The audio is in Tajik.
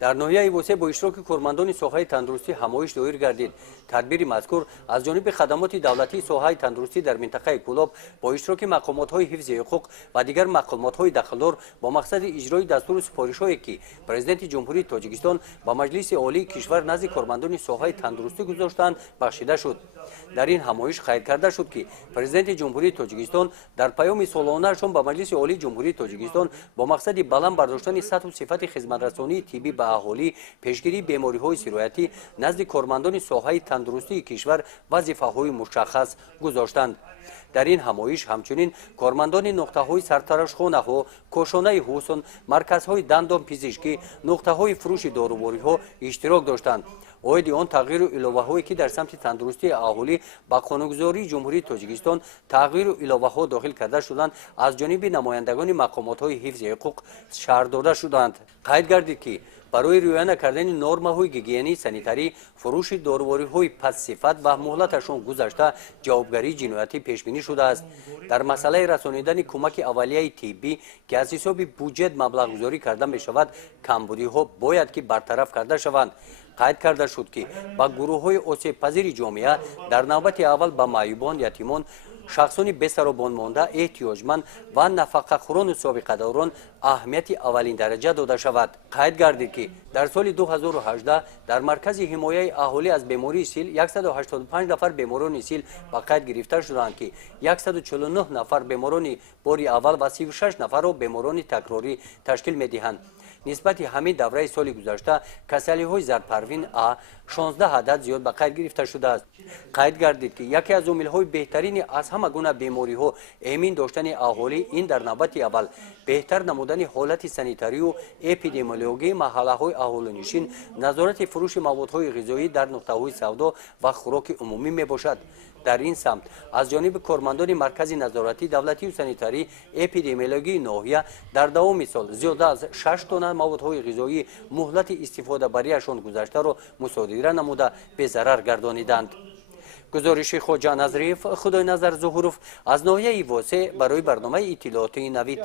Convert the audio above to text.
дар ноҳияи восеъ бо иштироки кормандони соҳаи тандурустӣ ҳамоиш доир гардид. тадбири мазкур аз ҷониби хадамоти давлатии соҳаи тандурустӣ дар минтақаи Кӯлоб бо иштироки мақомотҳои ҳифзи ҳуқуқ ва дигар мақомотҳои дахлдор бо мақсади иҷрои дастуру супоришҳое ки президенти ҷумҳурии Тоҷикистон ба Маҷлиси олии кишвар назди кормандони соҳаи тандурустӣ гузоштанд бахшида шуд. дар ин ҳамоиш қайд карда шуд ки президенти ҷумҳурии Тоҷикистон дар паёми солонаашон ба Маҷлиси олии ҷумҳурии Тоҷикистон бо мақсади баланд бардоштани сатҳу сифати хизматрасонии тиббӣ ба аҳолӣ, пешгирии бемориҳои сироятӣ назди кормандони соҳаи тандурустии кишвар вазифаҳои мушаххас гузоштанд. дар ин ҳамоиш ҳамчунин кормандони нуқтаҳои сартарашхонаҳо, кошонаи ҳусн, марказҳои дандон пизишкӣ, нуқтаҳои фурӯши дорувориҳо иштирок доштанд. оиди он тағйиру иловаҳое ки дар самти тандурустии аҳолӣ ба қонунгузории ҷумҳурии Тоҷикистон тағйиру иловаҳо дохил карда шуданд, аз ҷониби намояндагони мақомотҳои ҳифзи ҳуқуқ шаҳр дода шуданд. қайд гардид ки барои риоя накардани нормаҳои гигиении санитарӣ, фурӯши дорувориҳои пастсифат ва муҳлаташон гузашта ҷавобгарии ҷиноятӣ пешбинӣ шудааст. дар масъалаи расонидани кӯмаки аввалияи тиббӣ ки аз ҳисоби буҷет маблағгузорӣ карда мешавад, камбудиҳо бояд ки бартараф карда шаванд. қайд карда шуд ки ба гурӯҳҳои осебпазири ҷомеа дар навбати аввал ба маъюбон, ятимон, шахсони бесаробон монда, эҳтиёҷманд ва нафақахӯрону собиқадорон аҳамияти аввалин дараҷа дода шавад. қайд гардид ки дар соли 2018 дар маркази ҳимояи аҳолӣ аз бемории сил 185 нафар беморони сил ба қайд гирифта шуданд ки 149 нафар беморони бори аввал ва 36 нафарро беморони такрорӣ ташкил медиҳанд. нисбати ҳамин давраи соли гузашта касалиҳои зарпарвин А 16 адад зиёд ба қайд гирифта шудааст. қайд гардид ки яке аз омилҳои беҳтарини аз ҳама гуна бемориҳо эмин доштани аҳолӣ ин дар навбати аввал беҳтар намудани ҳолати санитарию эпидемиологии маҳаллаҳои аҳолинишин, назорати фурӯши маводҳои ғизоӣ дар нуқтаҳои савдо ва хӯроки умумӣ мебошад. дар ин самт аз ҷониби кормандони маркази назоратӣ давлатию санитарӣ эпидемиологии ноҳия дар давоми сол зиёда аз 6 тонна маводҳои ғизоӣ муҳлати истифодабариашон гузаштаро мусодира намуда безарар гардониданд. гузориши хоҷа Назриев, Худойназар Зуҳуров аз ноҳияи восеъ барои барномаи иттилоотии Навид.